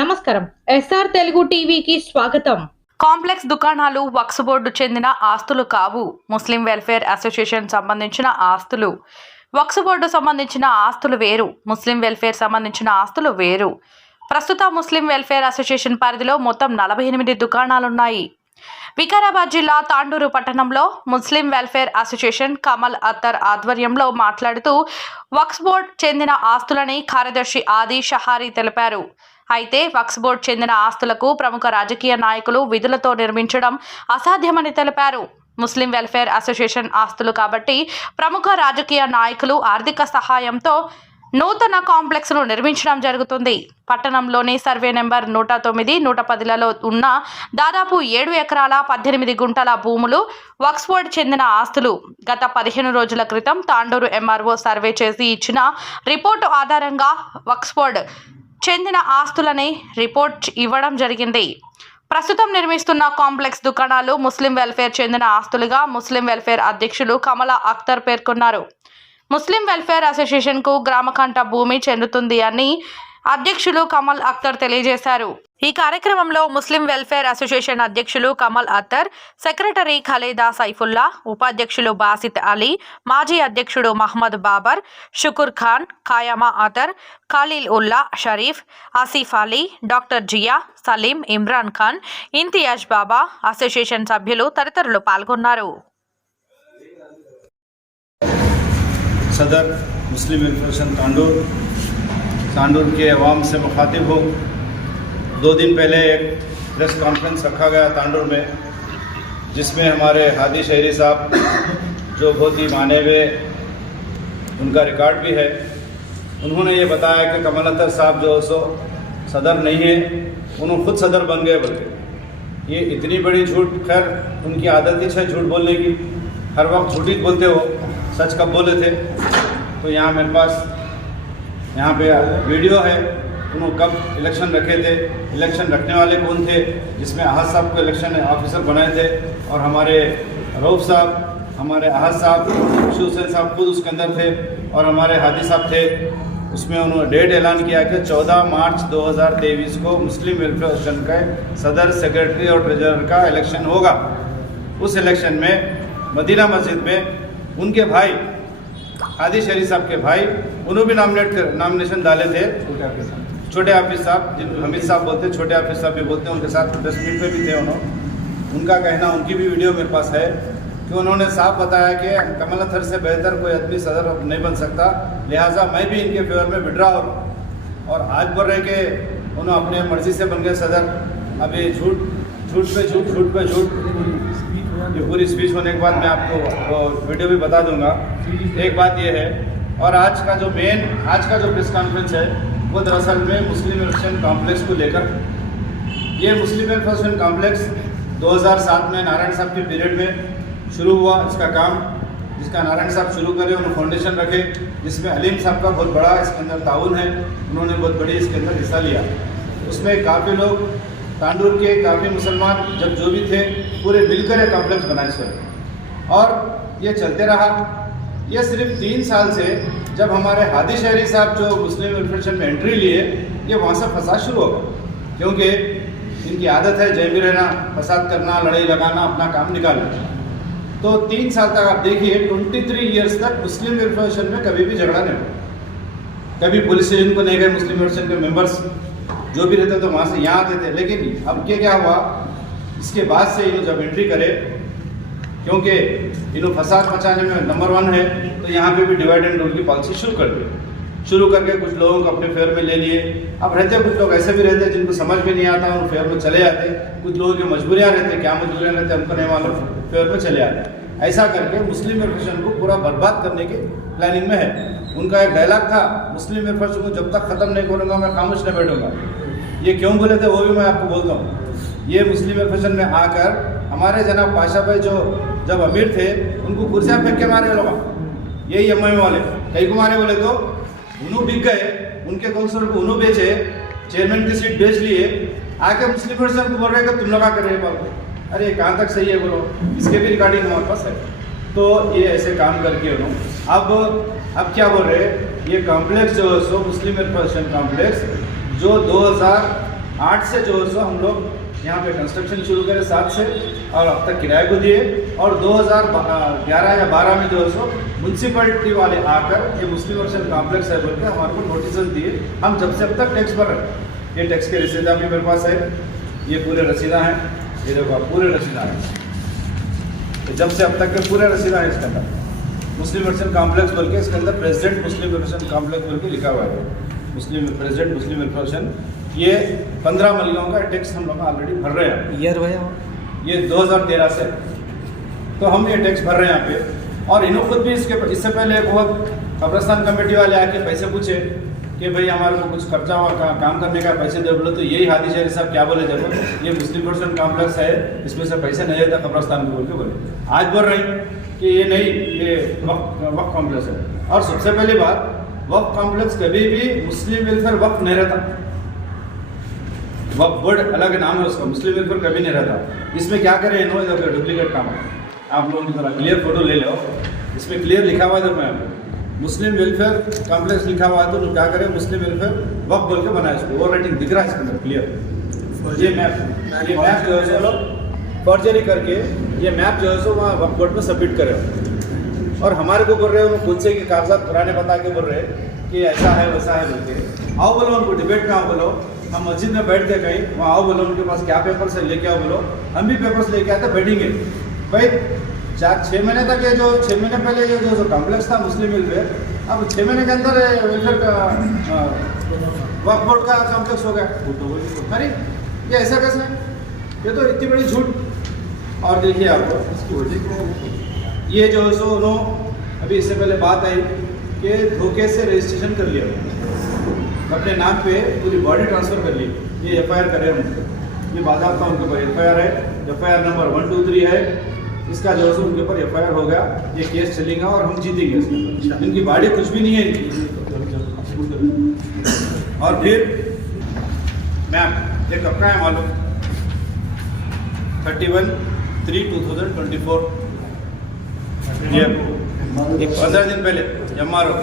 నమస్కారం ఎస్ఆర్ తెలుగు టీవీకి స్వాగతం. కాంప్లెక్స్ దుకాణాలు వక్ఫ్ బోర్డు చెందిన ఆస్తులు కావు. ముస్లిం వెల్ఫేర్ అసోసియేషన్ సంబంధించిన ఆస్తులు. వక్ఫ్ బోర్డు సంబంధించిన ఆస్తులు వేరు, ముస్లిం వెల్ఫేర్ సంబంధించిన ఆస్తులు వేరు. ప్రస్తుత ముస్లిం వెల్ఫేర్ అసోసియేషన్ పరిధిలో మొత్తం 48 దుకాణాలున్నాయి. వికారాబాద్ జిల్లా తాండూరు పట్టణంలో ముస్లిం వెల్ఫేర్ అసోసియేషన్ కమల్ అత్తర్ ఆధ్వర్యంలో మాట్లాడుతూ వక్ఫ్ బోర్డు చెందిన ఆస్తులని కార్యదర్శి ఆది షహారీ తెలిపారు. అయితే వక్ఫ్ బోర్డు చెందిన ఆస్తులకు ప్రముఖ రాజకీయ నాయకులు విధులతో నిర్మించడం అసాధ్యమని తెలిపారు. ముస్లిం వెల్ఫేర్ అసోసియేషన్ ఆస్తులు కాబట్టి ప్రముఖ రాజకీయ నాయకులు ఆర్థిక సహాయంతో నూతన కాంప్లెక్స్ను నిర్మించడం జరుగుతుంది. పట్టణంలోని సర్వే నెంబర్ 109, 110లలో ఉన్న దాదాపు 7 ఎకరాల 18 గుంటల భూములు వక్ఫ్ బోర్డు చెందిన ఆస్తులు. గత 15 రోజుల క్రితం తాండూరు ఎంఆర్ఓ సర్వే చేసి ఇచ్చిన రిపోర్టు ఆధారంగా వక్ఫ్ బోర్డు చెందిన ఆస్తులని రిపోర్ట్ ఇవ్వడం జరిగింది. ప్రస్తుతం నిర్మిస్తున్న కాంప్లెక్స్ దుకాణాలు ముస్లిం వెల్ఫేర్ చెందిన ఆస్తులుగా ముస్లిం వెల్ఫేర్ అధ్యక్షులు కమల అఖ్తర్ పేర్కొన్నారు. ముస్లిం వెల్ఫేర్ అసోసియేషన్కు గ్రామకంఠ భూమి చెందుతుంది అని అధ్యక్షులు కమల్ అఖ్తర్ తెలియజేశారు. ఈ కార్యక్రమంలో ముస్లిం వెల్ఫేర్ అసోసియేషన్ అధ్యక్షులు కమల్ అఖ్తర్, సెక్రటరీ ఖలీదా సైఫుల్లా, ఉపాధ్యక్షులు బాసిత్ అలీ, మాజీ అధ్యక్షుడు మహమ్మద్ బాబర్, షుకూర్ ఖాన్, ఖాయమా అతర్, ఖలీల్ ఉల్లా షరీఫ్, ఆసిఫ్ అలీ, డాక్టర్ జియా, సలీం, ఇమ్రాన్ ఖాన్, ఇంతియాజ్ బాబా, అసోసియేషన్ సభ్యులు తదితరులు పాల్గొన్నారు. सदर मुस्लिम एसोसिएशन तांडूर के अवाम से मुखातिब हूँ। 2 दिन पहले एक प्रेस कॉन्फ्रेंस रखा गया तांडूर में, जिसमें हमारे हादी शहरी साहब जो बहुत ही माने हुए, उनका रिकॉर्ड भी है, उन्होंने ये बताया कि कमल अख्तर साहब जो सो सदर नहीं है, उन्होंने खुद सदर बन गए। बल्कि ये इतनी बड़ी झूठ, खैर उनकी आदत ही है झूठ बोलने की, हर वक्त झूठ ही बोलते हो, सच कब बोले थे। तो यहाँ मेरे पास यहाँ पे वीडियो है, उन्होंने कब इलेक्शन रखे थे, इलेक्शन रखने वाले कौन थे, जिसमें अहद साहब को इलेक्शन ऑफिसर बनाए थे, और हमारे रऊफ साहब, हमारे अहद साहब, शिव हुसैन साहब खुद उसके अंदर थे, और हमारे हादी साहब थे। उसमें उन्होंने डेट ऐलान किया कि 14 मार्च 2023 को मुस्लिम वेलफेयर एसोसिएशन के सदर, सेक्रेटरी और ट्रेजरर का इलेक्शन होगा। उस इलेक्शन में मदीना मस्जिद में उनके भाई हादी शहरी साहब के भाई, उन्होंने भी नॉमिनेशन डाले थे। छोटे हाफिज साहब, जिनको हमीद साहब बोलते हैं, छोटे हाफिज साहब भी बोलते हैं, उनके साथ प्रेस मीट में भी थे उन्होंने। उनका कहना, उनकी भी वीडियो मेरे पास है, कि उन्होंने साफ बताया कि कमल अख्तर से बेहतर कोई आदमी सदर नहीं बन सकता, लिहाजा मैं भी इनके फेवर में विड्रा हूँ। और आज बोल रहे कि उन्होंने अपने मर्जी से बन गए सदर। अभी झूठ पे झूठ। ये पूरी स्पीच होने के बाद मैं आपको वीडियो भी बता दूंगा। एक बात ये है, और आज का जो प्रेस कॉन्फ्रेंस है वो दरअसल में मुस्लिम एसोसिएशन कॉम्प्लेक्स को लेकर। ये मुस्लिम एसोसिएशन कॉम्प्लेक्स 2007 में नारायण साहब के पीरियड में शुरू हुआ इसका काम, जिसका नारायण साहब शुरू करे, उन्होंने फाउंडेशन रखे, जिसमें अलीम साहब का बहुत बड़ा इसके अंदर ताउन है, उन्होंने बहुत बड़ी इसके अंदर हिस्सा लिया। उसमें काफ़ी लोग तांडूर के, काफ़ी मुसलमान जब जो भी थे, पूरे मिलकर एक कॉम्प्लेक्स बनाए सर, और ये चलते रहा। ये सिर्फ 3 साल से, जब हमारे हादी शहरी साहब जो मुस्लिम वेलफेयर में एंट्री लिए, ये वहाँ से फसाद शुरू होगा, क्योंकि इनकी आदत है जय भी रहना, फसाद करना, लड़ाई लगाना, अपना काम निकालना। तो 3 साल तक आप देखिए, 23 ईयर्स तक मुस्लिम वेलफेयर में कभी भी झगड़ा नहीं हुआ, कभी पुलिस स्टेशन को नहीं गए मुस्लिम वेलफेयर के मेंबर्स, जो भी रहते तो वहाँ से यहाँ आते थे। लेकिन अब क्या हुआ, इसके बाद से इन्होंने जब एंट्री करे, क्योंकि इन्होंने फसाद मचाने में नंबर 1 है, तो यहाँ पे भी डिवाइड एंड रूल की पॉलिसी शुरू कर दी। शुरू करके कुछ लोगों को अपने फेयर में ले लिए। अब रहते कुछ लोग ऐसे भी रहते हैं जिनको समझ में नहीं आता, उन फेयर में चले जाते। कुछ लोगों की मजबूरियाँ रहती, क्या मजबूरियाँ रहती हमको नहीं मालूम, फेयर में चले आते। ऐसा करके मुस्लिम वेलफेयर को पूरा बर्बाद करने की प्लानिंग में है। उनका एक डायलॉग था, मुस्लिम वेलफेयर को जब तक ख़त्म नहीं करूँगा मैं खामोश नहीं बैठूँगा। ये क्यों बोले थे वो भी मैं आपको बोलता हूँ। ये मुस्लिम वेलफेयर में आकर हमारे जनाब पाशा भाई जो जब अमीर थे, उनको कुर्सियाँ फेंक के मारे लोग, यही एमआई वाले कई को मारे बोले तो उन्होंने बिक गए, उनके काउंसलर को उन्होंने बेचे, चेयरमैन की सीट बेच लिए, आके मुस्लिम वेलफेयर को बोल रहे हैं कि तुम लोग क्या कर रहे हो बाबू। अरे कहाँ तक सही है बोलो, इसके भी रिकॉर्डिंग हमारे पास है। तो ये ऐसे काम करके उन्होंने अब क्या बोल रहे हैं, ये कॉम्प्लेक्स जो है सो मुस्लिम वेलफेयर कॉम्प्लेक्स जो 2008 से जो है सो हम लोग यहाँ पे कंस्ट्रक्शन शुरू करे 7 से, और अब तक किराए को दिए, और 2011 या 12 में जो है सो म्यूनसिपलिटी वाले आकर ये मुस्लिम वेलफेयर कॉम्प्लेक्स है बोल के हमारे को नोटिस दिए। हम जब से अब तक टैक्स भर रहे हैं। ये टैक्स के रसीदा भी मेरे पास है, ये पूरे रसीदा हैं, ये देखो आप पूरे रसीदा हैं, तो जब से अब तक के पूरे रसीदा है। इसके अंदर मुस्लिम वेलफेयर कॉम्प्लेक्स बोल के इसके अंदर प्रेसिडेंट मुस्लिम वेलफेयर कॉम्प्लेक्स बोल के लिखा हुआ है, मुस्लिम प्रेसिडेंट मुस्लिम वेलफेयर। ये 15 मलियों का टैक्स हम लोग ऑलरेडी भर रहे हैं। ईयर भैया ये 2013 से तो हम ये टैक्स भर रहे हैं यहाँ पे। और इन्हों खुद भी इससे पहले एक वक्त कब्रस्तान कमेटी वाले आके पैसे पूछे कि भाई हमारे को कुछ खर्चा हुआ काम करने का पैसे दे, बोले तो यही हादी शहरी साहब क्या बोले, जब ये मुस्लिम वेलफेयर कॉम्प्लेक्स है इसमें से पैसे नहीं देता कब्रस्तान को बोल के बोले। आज बोल रहे हैं कि ये नहीं, ये वक्फ कॉम्प्लेक्स है। और सबसे पहली बात, वक्फ कॉम्प्लेक्स कभी भी मुस्लिम वेलफेयर वक्फ नहीं रहता, वक्फ बोर्ड अलग नाम है उसका, मुस्लिम वेलफेयर कभी नहीं रहता। इसमें क्या करें इन्होंने डुप्लीकेट काम है। आप लोगों की तरह क्लियर फोटो ले लो, इसमें क्लियर लिखा हुआ है, देखो यहाँ पे मुस्लिम वेलफेयर कॉम्प्लेक्स लिखा हुआ है, तो क्या करें मुस्लिम वेलफेयर वक्फ बोल के बनाया इसको, ओवर राइटिंग दिख रहा है इसके अंदर क्लियर। ये मैप जो है सो फॉर्जरी करके ये मैप जो है सो वहाँ वक्फ बोर्ड में सबमिट करे, और हमारे को बोल रहे हैं खुद से कि कागजात पुराने बता के बोल रहे हैं कि ऐसा है वैसा है बोल के। आओ बोलो उनको डिबेट में, आओ बोलो हम मस्जिद में बैठते कहीं, वहाँ आओ बोलो उनके पास क्या पेपर्स है लेके आओ, बोलो हम भी पेपर्स लेके आते बैठेंगे भाई। 6 महीने तक ये जो 6 महीने पहले ये जो कॉम्प्लेक्स था मुस्लिम वेलफेयर, अब 6 महीने के अंदर वेलफेयर का वक्फ बोर्ड का कॉम्प्लेक्स हो गया। अरे ये ऐसा कैसे है, ये तो इतनी बड़ी झूठ। और देखिए आपको इसकी वजह ये जो है सो उन्होंने अभी इससे पहले बात आई कि धोखे से रजिस्ट्रेशन कर लिया, अपने नाम पे पूरी बॉडी ट्रांसफ़र कर ली, ये FIR करे उनको, ये बाज़ाब्ता उनके ऊपर FIR है, FIR नंबर 1, 2, 3 है, इसका जो है सो उनके ऊपर FIR हो गया, ये केस चलेगा और हम जीतेंगे इसमें। इनकी बॉडी कुछ भी नहीं है इनकी। और फिर मैम ये कब का है मालूम, 31/3/2024, ये 15 दिन पहले MRO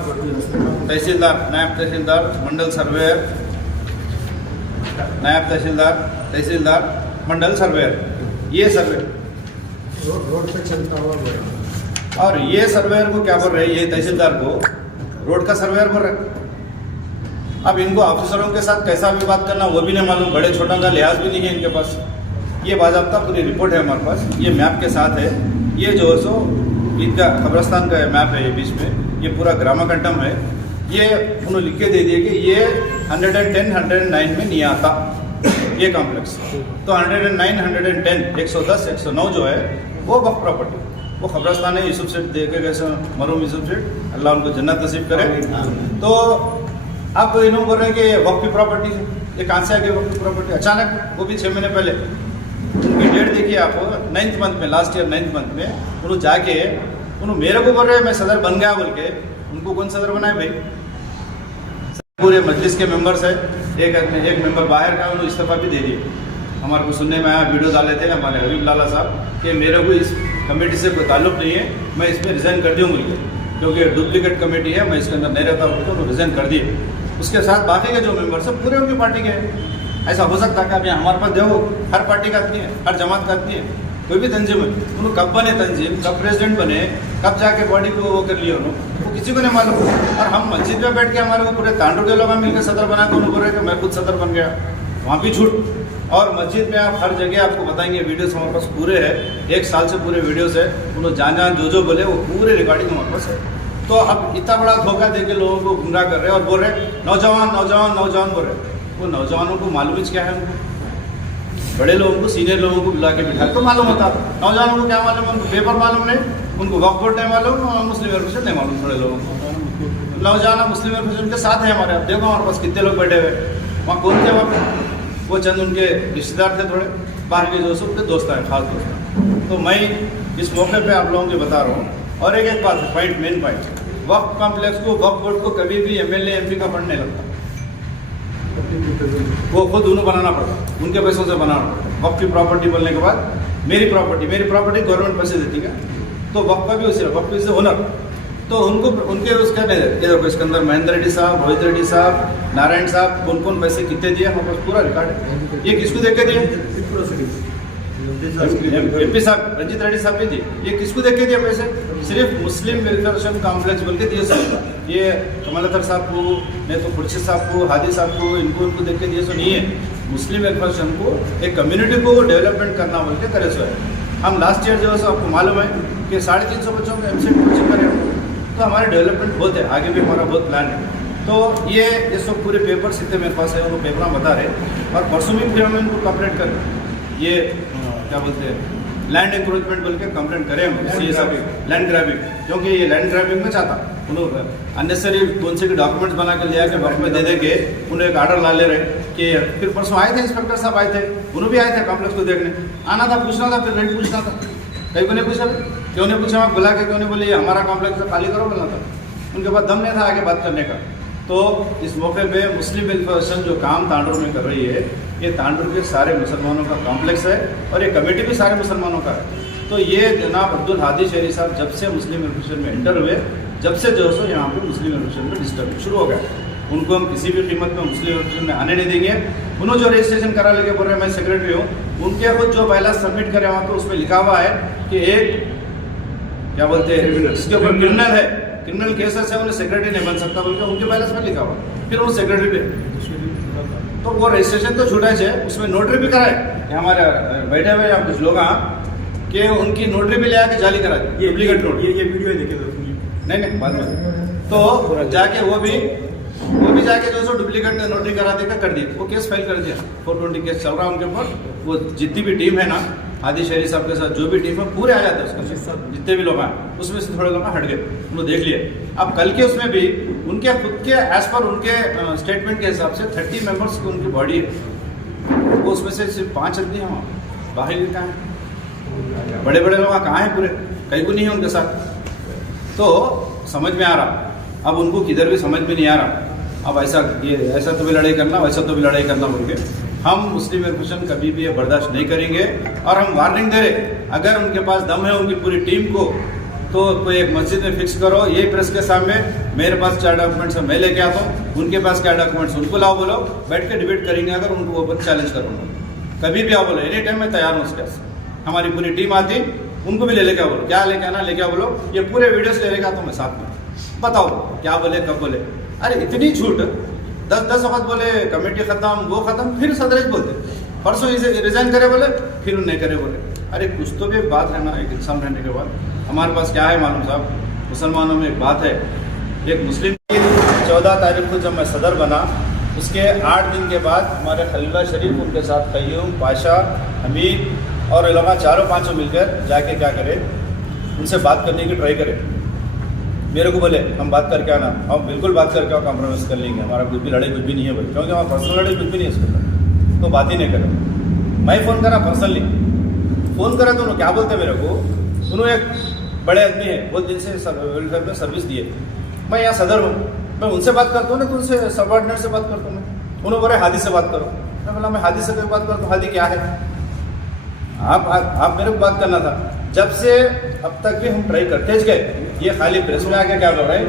तहसीलदार, नायब तहसीलदार, मंडल सर्वेयर, नायब तहसीलदार मंडल सर्वेयर, ये सर्वे रोड पे चलता हुआ। और ये सर्वेयर को क्या बोल रहे हैं, ये तहसीलदार को रोड का सर्वेयर बोल रहे हैं। अब इनको ऑफिसरों के साथ कैसा भी बात करना वो भी नहीं मालूम, बड़े छोटों का लिहाज भी नहीं है इनके पास। ये बाज़ाब्ता पूरी रिपोर्ट है हमारे पास, ये मैप के साथ है। ये जो है सो ईदगाह कब्रस्तान का मैप है, ये बीच में ये पूरा ग्रामाकंटम है। ये उन्होंने लिख के दे दिए कि ये 110, 109 में नहीं आता ये कॉम्प्लेक्स। तो 109, 110, 110, 109 जो है वो वक्फ प्रॉपर्टी, वो कब्रस्तान है। यूसुफ सेठ दे के गए, मरूम यूसुफ सेठ, अल्लाह उनको जन्नत नसीब करे। तो अब इन्होंने बोल रहे हैं कि ये वक्फ की प्रॉपर्टी है, ये कहाँ से आ गई वक्फ की प्रॉपर्टी अचानक, वो भी 6 महीने पहले। उनकी डेट देखिए आप, 9th मंथ में, लास्ट ईयर 9th मंथ में उन्होंने जाके उन्होंने मेरे को बोल रहे हैं मैं सदर बन गया बोल के। उनको कौन सदर बनाए भाई, पूरे मजलिस के मेंबर्स है, एक मेंबर बाहर का, उन्होंने इस्तीफा भी दे दिए। हमारे को सुनने में आया, वीडियो डाले थे हमारे हबीब लाला साहब कि मेरे को इस कमेटी से कोई ताल्लुक नहीं है, मैं इसमें रिज़ाइन कर दूँ बोल के, क्योंकि डुप्लीकेट कमेटी है, मैं इसके अंदर नहीं रहता बोल तो रिज़ाइन कर दिए। उसके साथ बाकी के जो मेंबर्स हैं पूरे उनकी पार्टी के हैं। ऐसा हो सकता है कि अभी हमारे पास देखो हर पार्टी का आदमी है, हर जमात का आदमी है, कोई भी तंजीम है, उन्होंने कब बने तंजीम, कब प्रेसिडेंट बने, कब जाके बॉडी को वो कर लिया उन्होंने, वो किसी को नहीं मालूम। और हम मस्जिद में बैठ के हमारे को पूरे तांडू के लोग मिलकर सदर बना के उन्होंने बोल रहे कि मैं खुद सदर बन गया, वहाँ भी झूठ। और मस्जिद में आप हर जगह आपको बताएंगे, वीडियोस हमारे पास पूरे है, 1 साल से पूरे वीडियोस है, उन्होंने जान जो बोले वो पूरे रिकॉर्डिंग हमारे पास है। तो अब इतना बड़ा धोखा दे के लोगों को गुमराह कर रहे हैं और बोल रहे नौजवान नौजवान नौजवान बोल रहे। वो नौजवानों को मालूम ही क्या है, उनको बड़े लोगों को, सीनियर लोगों को बुला के बिठा तो मालूम होता। नौजवानों को क्या मालूम है, उनको पेपर मालूम नहीं, उनको वक्फ बोर्ड नहीं मालूम, मुस्लिम वेलफेयर नहीं मालूम। थोड़े लोगों को नौजवान मुस्लिम वेलफेयर के साथ है हमारे। आप देखो हमारे पास कितने लोग बैठे हुए, वहाँ कौन थे वहाँ, वो चंद उनके रिश्तेदार थे, थोड़े बाहर के जो उनके दोस्त हैं, खास दोस्त। तो मैं इस मौके पर आप लोगों को बता रहा हूँ। और एक बात, पॉइंट, मेन पॉइंट, वक्फ कॉम्प्लेक्स को, वक्फ बोर्ड को कभी भी MLA MP का फंड नहीं लगता, वो खुद उन्हें बनाना पड़ता, उनके पैसों से बनाना पड़ता। वक्फ की प्रॉपर्टी बोलने के बाद मेरी प्रॉपर्टी गवर्नमेंट पैसे देती क्या, तो वक्फ भी उसी वक्फ इज ओनर, तो उनको उनके उसका नहीं है। ये देखो इसके अंदर महेंद्र रेड्डी साहब, रोहित रेड्डी साहब, नारायण साहब कौन कौन पैसे कितने दिए हमारे पास पूरा रिकॉर्ड है। ये किसको देख के दिए? एमपी साहब रंजीत रेड्डी साहब भी दिए। ये किसको देख के दिए पैसे? सिर्फ मुस्लिम वेलफेयर कॉम्प्लेक्स बोल के दिए सर। ये कमलातर साहब को, नहीं तो खुर्शीद साहब को, हादी साहब को, इनको देख के दिए सो नहीं है। मुस्लिम वेलफेयर को एक कम्युनिटी को डेवलपमेंट करना बोल के करे सो है। हम लास्ट ईयर जो है सो आपको मालूम है कि 350 बच्चों को एमसीएट कोचिंग करें, तो हमारे डेवलपमेंट बहुत है, आगे भी हमारा बहुत प्लान है। तो ये सब पूरे पेपर्स इतने मेरे पास है, उनको पेपर बता रहे। और परसों भी फिर हम इनको कंप्लेंट कर, ये क्या बोलते हैं, लैंड इंक्रोचमेंट बोल के कंप्लेंट करें हम सी लैंड ग्रैबिंग, क्योंकि ये लैंड ग्रैबिंग में चाहता उन्होंने अननेसरी कौन से डॉक्यूमेंट्स बना के लिया के वक्त में दे के उन्हें एक ऑर्डर ला ले रहे कि फिर परसों आए थे इंस्पेक्टर साहब आए थे, उन्होंने भी आए थे कॉम्प्लेक्स को देखने, आना था, पूछना था, फिर नहीं पूछना था। कहीं को नहीं पूछा, क्यों नहीं पूछा? आप बुला के क्यों नहीं बोले ये हमारा कॉम्प्लेक्स है खाली करो बोलना था। उनके पास दम नहीं था आगे बात करने का। तो इस मौके पे मुस्लिम वेलफेयर जो काम तांडुर में कर रही है, ये तांडुर के सारे मुसलमानों का कॉम्प्लेक्स है और ये कमेटी भी सारे मुसलमानों का है। तो ये जनाब अब्दुल हादी शहरी साहब जब से मुस्लिम वेलफेयर में एंटर हुए, जब से जो सो यहाँ पे मुस्लिम वेलफेयर में डिस्टर्ब शुरू हो गया। उनको हम किसी भी कीमत में मुस्लिम वेलफेयर में आने नहीं देंगे। उन्होंने जो रजिस्ट्रेशन करा लेके बोल रहे हैं मैं सेक्रेटरी हूँ, उनके खुद जो पहला सबमिट करे वहाँ पे उसमें लिखा हुआ है कि एक क्या बोलते हैं इसके ऊपर क्रिमिनल है, क्रिमिनल केसेस है, उन्हें सेक्रेटरी नहीं बन सकता बोलकर उनके बैलेंस में लिखा हुआ। फिर वो सेक्रेटरी पे तो वो रजिस्ट्रेशन तो छूटा है, उसमें नोटरी भी कराए। हमारे बैठे हुए यहाँ कुछ लोग कि उनकी नोटरी भी ले आके जाली करा दी, ये डुप्लीकेट नोट। ये वीडियो देखे नहीं बाद में तो जाके वो भी जाके जो सो डुप्लीकेट नोटरी करा देकर कर दी, वो केस फाइल कर दिया। 420 केस चल रहा है उनके ऊपर। वो जितनी भी टीम है ना, हादी शहरी साहब के साथ जो भी टीम है पूरे आ जाते हैं उसके साथ, जितने भी लोग हैं उसमें से थोड़े लोग हट गए, उन्होंने देख लिए। अब कल के उसमें भी उनके खुद के एज पर उनके स्टेटमेंट के हिसाब से 30 मेंबर्स की उनकी बॉडी है, वो उसमें से सिर्फ 5 आदमी हैं वहाँ, बाहर कहाँ हैं, बड़े बड़े लोग कहाँ हैं, पूरे कहीं को नहीं है उनके साथ। तो समझ में आ रहा, अब उनको किधर भी समझ में नहीं आ रहा। अब ऐसा तो भी लड़ाई करना, वैसा तो भी लड़ाई करना बोल के हम मुस्लिम वेलफेयर कभी भी ये बर्दाश्त नहीं करेंगे। और हम वार्निंग दे रहे, अगर उनके पास दम है उनकी पूरी टीम को, तो कोई एक मस्जिद में फिक्स करो, ये प्रेस के सामने मेरे पास क्या डॉक्यूमेंट्स है मैं लेके आता हूँ, उनके पास क्या डॉक्यूमेंट्स उनको लाओ, बोलो बैठ के डिबेट करेंगे। अगर उनको वो चैलेंज करूँगा कभी भी आओ, बोलो एनी टाइम मैं तैयार हूँ उसके साथ। हमारी पूरी टीम आती, उनको भी ले लेके आओ, बोलो क्या लेके आना लेके आओ, बोलो ये पूरे वीडियोस ले लेके आता हूँ मैं साथ में, बताओ क्या बोले कब बोले। अरे इतनी झूठ, 10 वक्त बोले कमेटी खत्म, वो खत्म, फिर सदरेज बोलते परसों इसे रिजाइन करे बोले, फिर नहीं करे बोले। अरे कुछ तो भी बात है ना, एक इंसान रहने के बाद। हमारे पास क्या है मालूम साहब, मुसलमानों में एक बात है, एक मुस्लिम 14 तारीख को जब मैं सदर बना, उसके 8 दिन के बाद हमारे खलीफा शरीफ उनके साथ क़य्यूम, पाशा, हमीद और उलमा चारों पांचों मिलकर जाके क्या करे, उनसे बात करने की ट्राई करे। मेरे को बोले हम बात करके आना, हम बिल्कुल बात करके आओ, कॉम्प्रोमाइज़ कर लेंगे, हमारा कुछ भी लड़ाई कुछ भी नहीं है भाई, क्योंकि हमारा पर्सनल लड़ाई कुछ भी नहीं है इसके ऊपर, तो बात ही नहीं करो। मैं फ़ोन करा पर्सनली, फ़ोन करा तो उन्होंने क्या बोलते मेरे को, उन्होंने एक बड़े आदमी है बहुत दिन से वेलफेयर में सर्विस दिए, मैं यहाँ सदर हूँ, मैं उनसे बात करता हूँ ना, तो उनसे सबऑर्डिनेट से बात करता हूँ मैं। उन्होंने बोला हादी से बात करो, मैं बोला मैं हादी से कोई बात करता हूँ, हादी क्या है, आप मेरे को बात करना था। जब से अब तक भी हम ट्राई करते गए, ये खाली प्रेस में आके क्या बोल रहे हैं,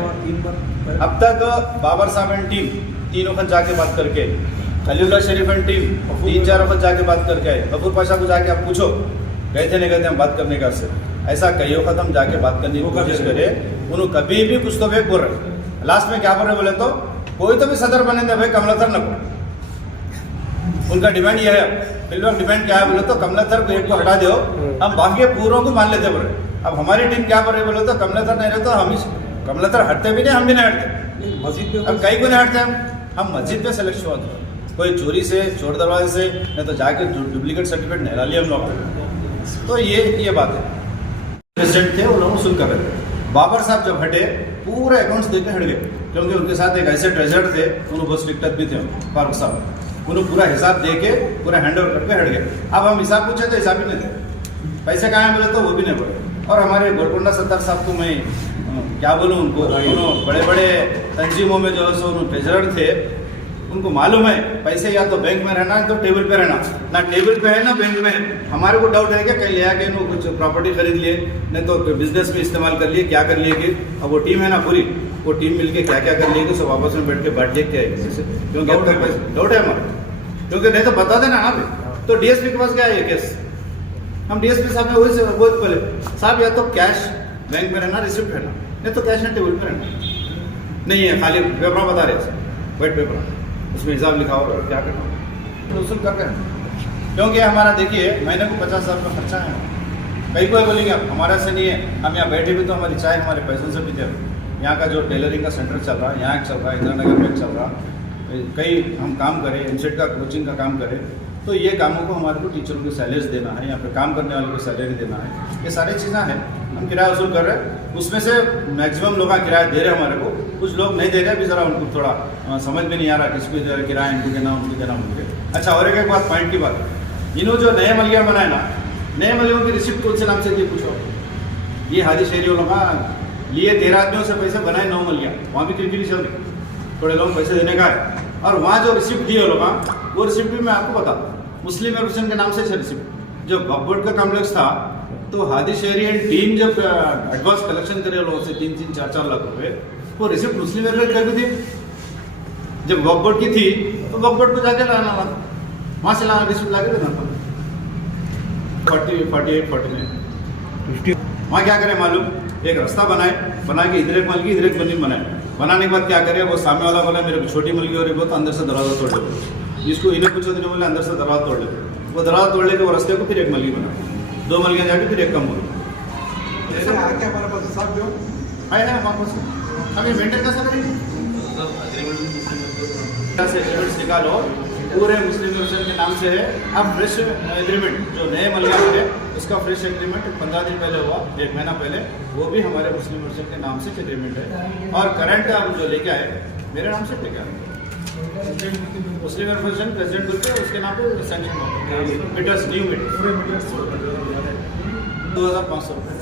अब तक बाबर साहब एंड टीम 3 वक्त जाके बात करके, खलीलुल्लाह शरीफ एंड टीम 3-4 वक्त जाके बात करके आए, गफूर पाशा को जाके आप पूछो गए थे नहीं गए थे हम बात करने का से, ऐसा कई वक्त हम जाके बात करने की कोशिश करे, उन्होंने कभी भी कुछ तो वे बोल रहे। लास्ट में क्या बोल रहे बोले तो कोई तो भी सदर बने थे भाई, कमलातर न को। उनका डिमांड यह है, फिलहाल डिमांड क्या है बोले तो कमलातर को एक को हटा दो, हम बाकी पूरों को मान लेते बोले। अब हमारी टीम क्या बोल रही बोले तो कमलातर नहीं रहता, हम कमलातर हटते भी नहीं, हम भी नहीं हटते मस्जिद। अब कहीं को नहीं हटते हम मस्जिद में सिलेक्शन होते, कोई चोरी से चोर दरवाजे से नहीं तो जाके डुप्लीकेट सर्टिफिकेट निकाल लिया हम लोग। तो ये बात है। प्रेसिडेंट थे वो लोग सुन कर रहे थे, बाबर साहब जब हटे पूरे अकाउंट्स देके हट गए, क्योंकि उनके साथ एक ऐसे ट्रेजर थे, उन्होंने बहुत स्ट्रिक्ट भी थे फारूक साहब, उन्होंने पूरा हिसाब दे के पूरा हैंड ओवर करके हट गए। अब हम हिसाब पूछे तो हिसाब ही नहीं थे, पैसे कहाँ हैं बोले तो वो भी नहीं बोले। और हमारे गोलकुंडा सत्तार साहब को मैं क्या बोलूँ, उनको बड़े बड़े तंजीमों में जो है सो ट्रेजरर थे, उनको मालूम है पैसे या तो बैंक में रहना है तो टेबल पे रहना, ना टेबल पे है ना बैंक में है। हमारे को डाउट है कि कहीं ले आके इनको कुछ प्रॉपर्टी खरीद लिए, नहीं तो बिजनेस में इस्तेमाल कर लिए, क्या कर लिए कि अब वो टीम है ना पूरी, वो टीम मिलके क्या क्या कर लिए कि सब आपस में बैठ के बात देख के आए, क्योंकि अब तक डाउट है हमारा, क्योंकि नहीं तो बता देना ना भाई। तो डीएसपी के पास गया ये केस, हम डीएसपी साहब ने वही से बहुत पहले साहब या तो कैश बैंक में रहना, रिसिप्ट रहना, नहीं तो कैश ना टेबल पे रहना, नहीं है खाली पेपर बता रहे व्हाइट पेपर, उसमें हिसाब लिखा हो और क्या करना तो वसूल कर रहे हैं। क्योंकि हमारा देखिए महीने को 50,000 का खर्चा है। कई कोई बोलेंगे अब हमारा से नहीं है, हम यहाँ बैठे भी तो हमारी चाय हमारे पैसों से पीते हैं। यहाँ का जो टेलरिंग का सेंटर चल रहा है, यहाँ चल रहा है, इंदिरा नगर में चल रहा, कई हम काम करें, एमसेट का कोचिंग का काम करें, तो ये कामों को हमारे को टीचरों को सैलरीज देना है, यहाँ पे काम करने वालों को सैलरी देना है, ये सारी चीज़ें हैं। हम किराया वसूल कर रहे हैं, उसमें से मैक्सिमम लोग किराया दे रहे हैं हमारे को, कुछ लोग नहीं दे रहे, अभी ज़रा उनको थोड़ा समझ में नहीं आ रहा किसको दे रहे किराया, इनको देना उनको देना उनके। अच्छा, और एक बात पॉइंट की बात, इन्होंने जो नए मलिया बनाए ना, नए मलियों की रिसिप्ट कौन से नाम से दिए पूछो। ये हादी शहरी वालों का लिए 13 आदमियों से पैसे बनाए 9 मलिया, वहाँ भी क्रिकेट चल रही, थोड़े लोग पैसे देने का है, और वहाँ जो रिसिप्ट दिए लोग वो रिसिप्ट भी मैं आपको बताता हूँ, मुस्लिम एसोसिएशन के नाम से रिसिप्ट। जब बब्बड़ का कॉम्प्लेक्स था तो हादी शहरी एंड टीम जब एडवांस कलेक्शन करे लोगों से 3-3, 4-4 लाख रुपए, वो रिसिप्ट मुस्लिम वेलफेयर कर भी थी। जब बब्बड़ की थी तो बब्बड़ को जाके लाना था, वहाँ से लाना रिसिप्ट ला के देना था। 48-49 वहाँ क्या करें मालूम, एक रास्ता बना के इधर एक मलकी इधर एक मलकी बनाने के बाद क्या करे, वो सामने वाला बोला मेरे को छोटी मलकी हो रही बहुत, अंदर से दरवाजा तोड़ दे, इसको इन्हें पूछो तो बोले अंदर से दरवाजा तोड़ दे, वो दरवाजा तोड़ लेके वो रास्ते को फिर एक मलकी बना, 2 मलकियाँ जाके फिर एक कम हो गई। जैसे आके हमारे पास हिसाब दो है हमारे पास, हम ये मेंटेन कैसे करेंगे, एग्रीमेंट्स निकालो, पूरे मुस्लिम एसोसिएशन के नाम से है। अब फ्रेश एग्रीमेंट जो नए मलिया है उसका फ्रेश एग्रीमेंट 15 दिन पहले हुआ, 1 महीना पहले, वो भी हमारे मुस्लिम एसोसिएशन के नाम से एग्रीमेंट है। और करंट हम जो लेके आए मेरे नाम से लेके आए, मुस्लिम एसोसिएशन प्रेसिडेंट बोलते उसके नाम पे सैंक्शन हुआ, मीटर्स न्यू मीटर्स 2500 रुपये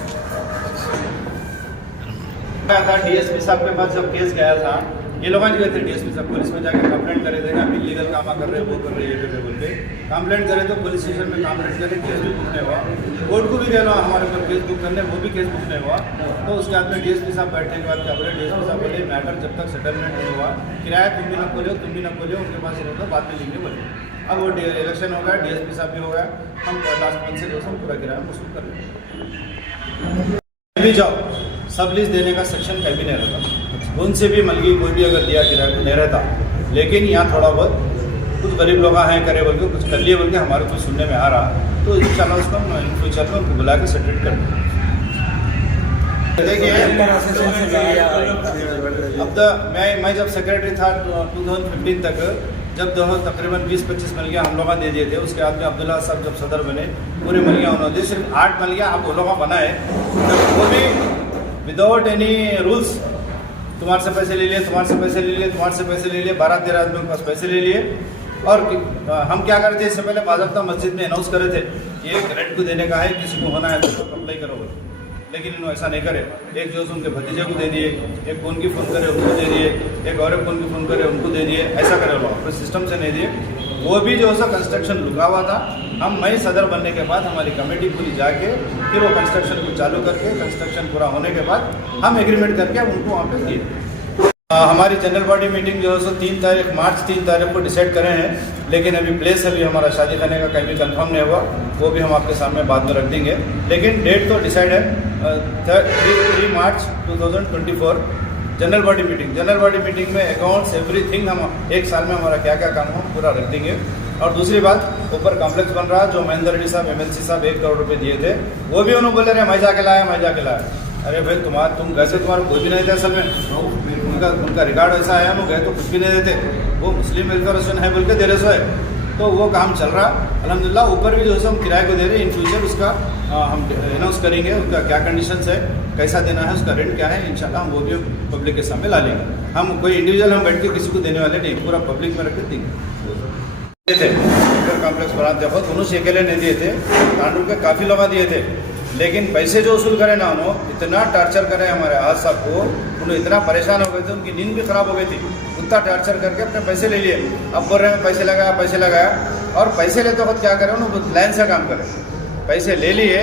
था। डीएसपी साहब के पास जब केस गया था, ये लोग गए थे डीएसपी साहब, पुलिस में जाकर कंप्लेंट करे थे, आप इलीगल काम कर रहे हो, वो कर रहे हैं, ये बोल के कंप्लेंट करे तो पुलिस स्टेशन में कंप्लेंट करे, केस भी बुक नहीं हुआ। कोर्ट को भी गया हमारे ऊपर केस बुक करने, वो भी केस बुक नहीं हुआ। तो उसके बाद में डीएसपी साहब बैठने के बाद क्या बोले, डीएसपी साहब बोले मैटर जब तक सेटलमेंट नहीं हुआ, किराया तुम भी ना खोलो, तुम भी ना खोलो, उनके पास ही रहता, बाद में लेंगे बोले। अब वो इलेक्शन हो गया, डीएसपी साहब भी हो गया, हम लास्ट मंथ से जो पूरा किराया वसूल कर रहे हैं। जाओ सब लीज देने का सेक्शन कहीं भी नहीं रहता, उनसे भी मलगी कोई भी अगर दिया किराया नहीं रहता, लेकिन यहाँ थोड़ा बहुत कुछ गरीब लोग हैं करे बोल के, कुछ कर लिए बोल के हमारे को सुनने में आ रहा, तो इंशाल्लाह उसको हम इन फ्यूचर में उनको बुला के सेटल कर देखिए। अब तो मैं जब सेक्रेटरी था 2015 तक, जब तकरीबन 20-25 मलिया हम लोग दे दिए थे, उसके बाद में अब्दुल्ला साहब जब सदर बने पूरे मलिया उन्होंने दिए, सिर्फ 8 मलिया आप वो लोग बनाए, वो भी विदाउट एनी रूल्स, तुम्हारे से पैसे ले लिए, तुम्हारे से पैसे ले लिए, तुम्हारे से पैसे ले लिए, 12-13 आदमियों के पास पैसे ले लिए। और हम क्या करते थे, इससे पहले बाज़ाब्ता मस्जिद में अनाउंस करे थे कि ये रेंट को देने का है, किसी को होना है तो अप्लाई करो, लेकिन इन्होंने ऐसा नहीं करे। एक जो उनके भतीजे को दे दिए, एक कौन की फ़ोन करे उनको दे दिए, एक और कौन की फ़ोन करे उनको दे दिए, ऐसा करे लोग, कोई सिस्टम से नहीं दिए। वो भी जो सा कंस्ट्रक्शन रुका हुआ था, हम मई सदर बनने के बाद हमारी कमेटी पूरी जाके फिर वो कंस्ट्रक्शन को चालू करके, कंस्ट्रक्शन पूरा होने के बाद हम एग्रीमेंट करके हम उनको वहाँ पे दिए। हमारी जनरल बॉडी मीटिंग जो है सो 3 तारीख मार्च 3 तारीख को डिसाइड करे हैं, लेकिन अभी प्लेस अभी हमारा शादी खाने का कहीं भी कंफर्म नहीं हुआ, वो भी हम आपके सामने बाद में रख देंगे, लेकिन डेट तो डिसाइड है 3 मार्च 2024 general body meeting. General body meeting में अकाउंट्स एवरीथिंग हम 1 साल में हमारा क्या क्या काम हो पूरा रख देंगे। और दूसरी बात, ऊपर कॉम्प्लेक्स बन रहा, जो महेंद्र रेड्डी साहब एमएलसी साहब 1 करोड़ रुपए दिए थे, वो भी उन्होंने बोले रहे मैं जाके लाया। अरे भाई तुम गए से तुम्हारा कोई भी नहीं थे असल में, उनका रिकॉर्ड ऐसा है, वो गए तो कुछ भी नहीं देते, वो मुस्लिम वेलफेयर एसोसिएशन है बोल के दे रहे सो है, तो वो काम चल रहा अल्हम्दुलिल्लाह। ऊपर भी जो है हम किराए को दे रहे हैं, इन फ्यूचर उसका हम अनाउंस करेंगे, उसका क्या कंडीशंस है, कैसा देना है, उसका रेंट क्या है, इंशाल्लाह हम वो भी पब्लिक के सामने ला लेंगे। हम कोई इंडिविजुअल हम बैठ के किसी को देने वाले नहीं, पूरा पब्लिक में रख के देंगे। थे कॉम्प्लेक्स बनाते वक्त उन्होंने अकेले नहीं दिए थे, तांडुल के काफ़ी लोग दिए थे, लेकिन पैसे जो वसूल करे ना उन्होंने इतना टॉर्चर करे हमारे आज साहब को, उन्हें इतना परेशान हो गए थे, उनकी नींद भी ख़राब हो गई थी, उतना टॉर्चर करके अपने पैसे ले लिए। अब बोल रहे हैं पैसे लगाया और पैसे लेते वक्त क्या करें, उन्होंने लाइन से काम करें। पैसे ले लिए,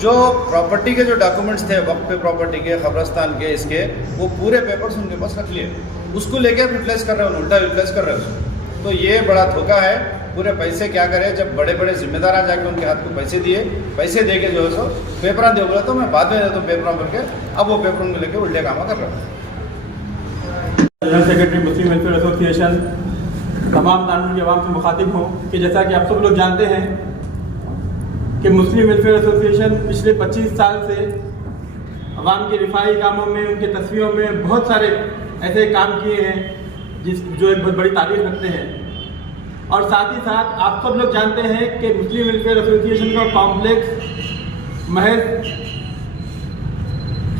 जो प्रॉपर्टी के जो डॉक्यूमेंट्स थे वक्त पे प्रॉपर्टी के, कब्रस्तान के, इसके वो पूरे पेपर्स उनके पास रख लिए, उसको लेके यूटिलाइज कर रहे हैं, उल्टा यूटिलाइज कर रहे हैं उसको। तो ये बड़ा धोखा है। पूरे पैसे क्या करें, जब बड़े बड़े जिम्मेदार आ जाके उनके हाथ में पैसे दे के जो है सो पेपर दे बोला, तो मैं बाद में देता हूँ पेपर भर के, अब वो पेपर उनको लेके उल्टे काम कर रहा हूँ। जनरल सेक्रेटरी मुस्लिम वेलफेयर एसोसिएशन तमाम तांडुर के अवाम से मुखातिब हूँ कि जैसा कि आप सब लोग जानते हैं कि मुस्लिम वेलफेयर एसोसिएशन पिछले 25 साल से अवाम के रिफाई कामों में, उनके तस्वीरों में बहुत सारे ऐसे काम किए हैं जो एक बहुत बड़ी तारीफ रखते हैं। और साथ ही साथ आप सब लोग जानते हैं कि मुस्लिम वेलफेयर एसोसिएशन का कॉम्प्लेक्स महज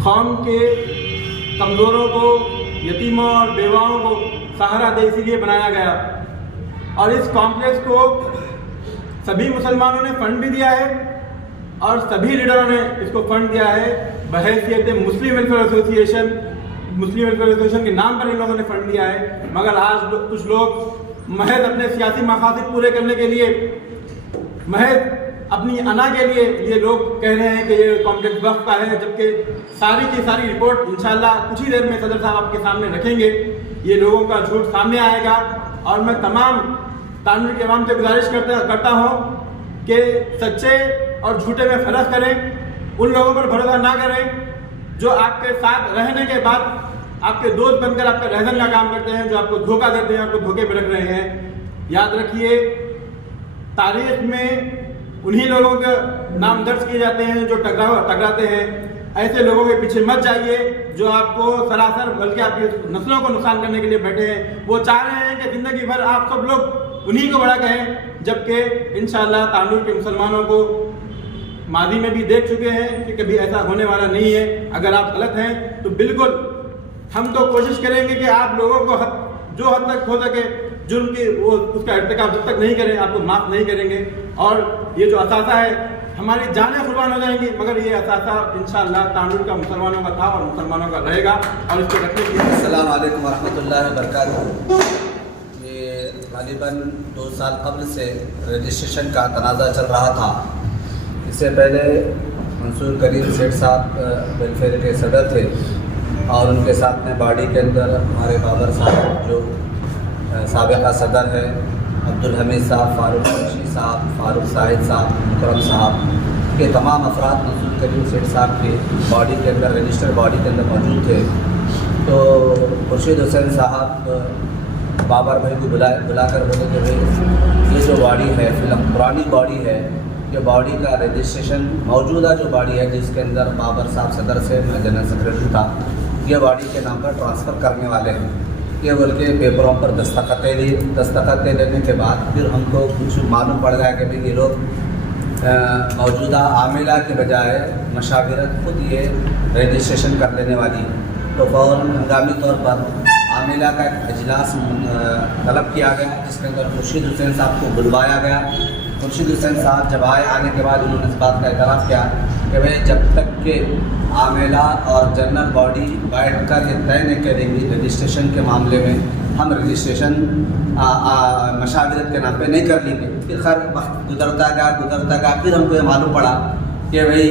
कौम के कमज़ोरों को, यतीमों और बेवाओं को सहारा दे, इसीलिए बनाया गया। और इस कॉम्प्लेक्स को सभी मुसलमानों ने फंड भी दिया है और सभी लीडरों ने इसको फंड दिया है बहैसियत Muslim welfare association. Muslim welfare association के नाम पर इन लोगों ने फंड दिया है, मगर आज कुछ लोग महज अपने सियासी मकासद पूरे करने के लिए, महज अपनी अना के लिए ये लोग कह रहे हैं कि ये कॉम्प्लेक्स वक्फ का है, जबकि सारी की सारी रिपोर्ट इंशाल्लाह कुछ ही देर में सदर साहब आपके सामने रखेंगे। ये लोगों का झूठ सामने आएगा और मैं तमाम तांडुर के अवाम से गुजारिश करता हूँ कि सच्चे और झूठे में फ़र्क करें। उन लोगों पर भरोसा ना करें जो आपके साथ रहने के बाद आपके दोस्त बनकर आपका रहसन का काम करते हैं, जो आपको धोखा देते हैं, आपको धोखे में रख रहे हैं। याद रखिए, तारीख में उन्हीं लोगों के नाम दर्ज किए जाते हैं जो टकराते हैं। ऐसे लोगों के पीछे मत जाइए जो आपको सरासर, बल्कि आपकी नस्लों को नुकसान करने के लिए बैठे हैं। वो चाह रहे हैं कि ज़िंदगी भर आप सब लोग उन्हीं को बड़ा कहें, जबकि इंशाअल्लाह तांडुर के मुसलमानों को माजी में भी देख चुके हैं कि कभी ऐसा होने वाला नहीं है। अगर आप गलत हैं तो बिल्कुल हम तो कोशिश करेंगे कि आप लोगों को जो हद तक हो सके जुर्म की वो उसका इर्तिकाब जब तक नहीं करें, आपको माफ़ नहीं करेंगे। और ये जो असासा है, हमारी जानें कुर्बान हो जाएंगी, मगर ये असासा इंशाअल्लाह तांडुर का मुसलमानों का था और मुसलमानों का रहेगा। और इसको रखने के लिए अस्सलाम वालेकुम वरहमतुल्लाहि वबरकातुहू। ये ग़ालिबन 2 साल कब्ल से रजिस्ट्रेशन का तनाज़ा चल रहा था। इससे पहले मंसूर करीम सेठ साहब वेलफेयर के सदर थे और उनके साथ में बॉडी के अंदर हमारे बाबर साहब जो साबिक़ा सदर है, अब्दुल हमीद साहब, फारूक बख्शी साहब, फारूक साहिद साहब, मुकरम साहब के तमाम अफराद मंसूर करीम सेठ साहब के बॉडी के अंदर, रजिस्टर्ड बॉडी के अंदर मौजूद थे। तो खुर्शीद हुसैन साहब बाबर भाई को बुलाकर बोले कि भाई ये जो बॉडी है, फिलहाल पुरानी बॉडी है, ये बॉडी का रजिस्ट्रेशन, मौजूदा जो बॉडी है जिसके अंदर बाबर साहब सदर से मैं जनरल सेक्रेटरी था, ये बॉडी के नाम पर ट्रांसफ़र करने वाले हैं। ये बोल के पेपरों पर दस्तखत लेने के बाद फिर हमको कुछ मालूम पड़ गया कि भाई ये लोग मौजूदा आमिला के बजाय मशाविरत खुद ये रजिस्ट्रेशन कर लेने वाली। तो फ़ौरन हंगामी तौर पर आमिला का एक इजलास तलब किया गया, जिसके अंदर खुर्शीद हुसैन साहब को बुलवाया गया। खुर्शीद हुसैन साहब जब आने के बाद उन्होंने इस बात का एतराफ़ किया कि भाई जब तक के आमिला और जनरल बॉडी बैठ कर ये तय नहीं करेंगी रजिस्ट्रेशन के मामले में, हम रजिस्ट्रेशन मशाविरत के नाम पे नहीं कर लेंगे। फिर खैर वक्त गुजरता गया, फिर हमको ये मालूम पड़ा कि भाई